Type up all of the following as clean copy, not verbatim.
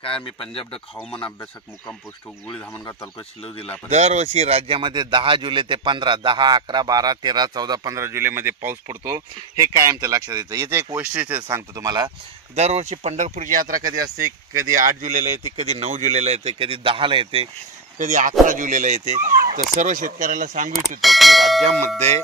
नमस्कार, मी पंजाब डक हवामान अभ्यासक मुक्काम पोस्ट गुळी धामणगाव तालुका शिल्लोड जिल्हा. दरवर्षी राज्यामध्ये 10 जुलै ते 15, 10, 11, 12, 13, 14, 15 जुलैमध्ये पाऊस पडतो. हे कायमचं लक्षात येतं. याचं एक वैशिष्ट्य सांगतो तुम्हाला. दरवर्षी पंढरपूरची यात्रा कधी असते, कधी 8 जुलैला येते, कधी 9 जुलैला येते, कधी 10ला येते, कधी 11 जुलैला येते. तर सर्व शेतकऱ्याला सांगू इच्छितो की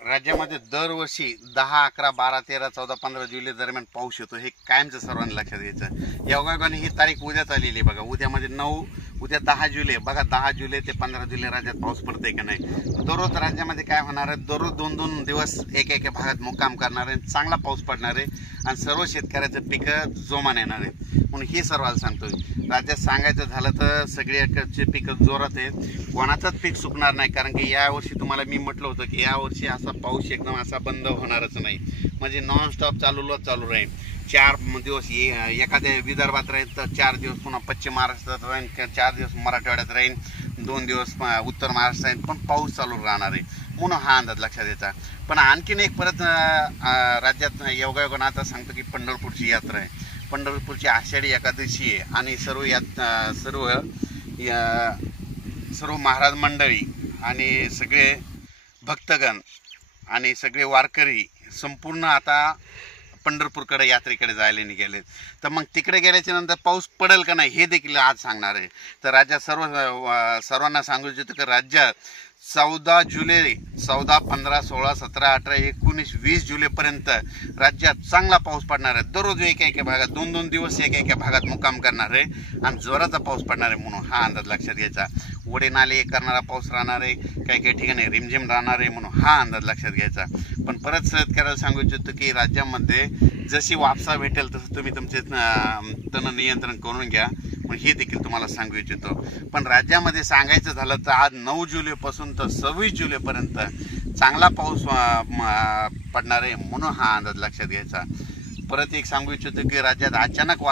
राज्यामध्ये दरवर्षी 10, 11, 12, 13, 14, 15 जुलै दरम्यान पाऊस येतो. हे कायमचं सर्वांनी लक्षात घ्यायचं. योगायोगाने ही तारीख उद्या आलेली आहे बघा. उद्यामध्ये 9, उद्या 10 जुलै. बघा 10 जुलै ते 15 जुलै राज्यात पाऊस पडतोय का नाही. दररोज राज्यामध्ये काय होणार आहे, दररोज 2-2 दिवस एक भागात मुक्काम करणार आहे, चांगला पाऊस पडणार आहे आणि सर्व शेतकऱ्याचं पिकं जोमान येणार आहेत. म्हणून हे सर्वांना सांगतोय. राज्यात सांगायचं झालं तर सगळ्याकडचे पिकं जोरात आहेत. कोणाचंच पीक सुकणार नाही. कारण की यावर्षी तुम्हाला मी म्हटलं होतं की यावर्षी असा पाऊस एकदम असा बंद होणारच नाही. म्हणजे नॉनस्टॉप चालू राहील. 4 दिवस एखाद्या विदर्भात राहील तर 4 दिवस पुन्हा पश्चिम महाराष्ट्रात राहील, 4 दिवस मराठवाड्यात राहील, 2 दिवस उत्तर महाराष्ट्रात राहील, पण पाऊस चालू राहणार आहे. म्हणून हा अंदाज लक्षात यायचा. पण आणखीन एक परत राज्यात योगायोगानं आता सांगतो की पंढरपूरची यात्रा आहे. पंढरपूरची आषाढी एकादशी आहे आणि सर्व महाराज मंडळी आणि सगळे भक्तगण आणि सगळे वारकरी संपूर्ण आता पंढरपूरकडे यात्रेकडे जायला निघालेत. तर मग तिकडे गेल्याच्या नंतर पाऊस पडेल का नाही हे देखील आज सांगणार आहे. तर राज्यात सर्वांना सांगू इच्छितो की राज्यात 14 जुलै, 14, 15, 16, 17, 18, 19, 20 जुलैपर्यंत राज्यात चांगला पाऊस पडणार आहे. दररोज एका भागात 2-2 दिवस एका भागात मुक्काम करणार आहे आणि जोराचा पाऊस पडणार आहे. म्हणून हा अंदाज लक्षात घ्यायचा. वडे नाले करणारा पाऊस राहणार आहे, काही ठिकाणी रिमझिम राहणार आहे. म्हणून हा अंदाज लक्षात घ्यायचा. पण परत शेतकऱ्याला सांगू इच्छितो की राज्यामध्ये जशी वापसा भेटेल तसं तुम्ही तुमचे तण नियंत्रण करून घ्या. पण हे देखील तुम्हाला सांगू इच्छितो. पण राज्यामध्ये सांगायचं झालं तर आज 9 जुलैपासून तर 26 जुलैपर्यंत चांगला पाऊस पडणार आहे. म्हणून हा अंदाज लक्षात घ्यायचा. परत एक सांगू इच्छितो की राज्यात अचानक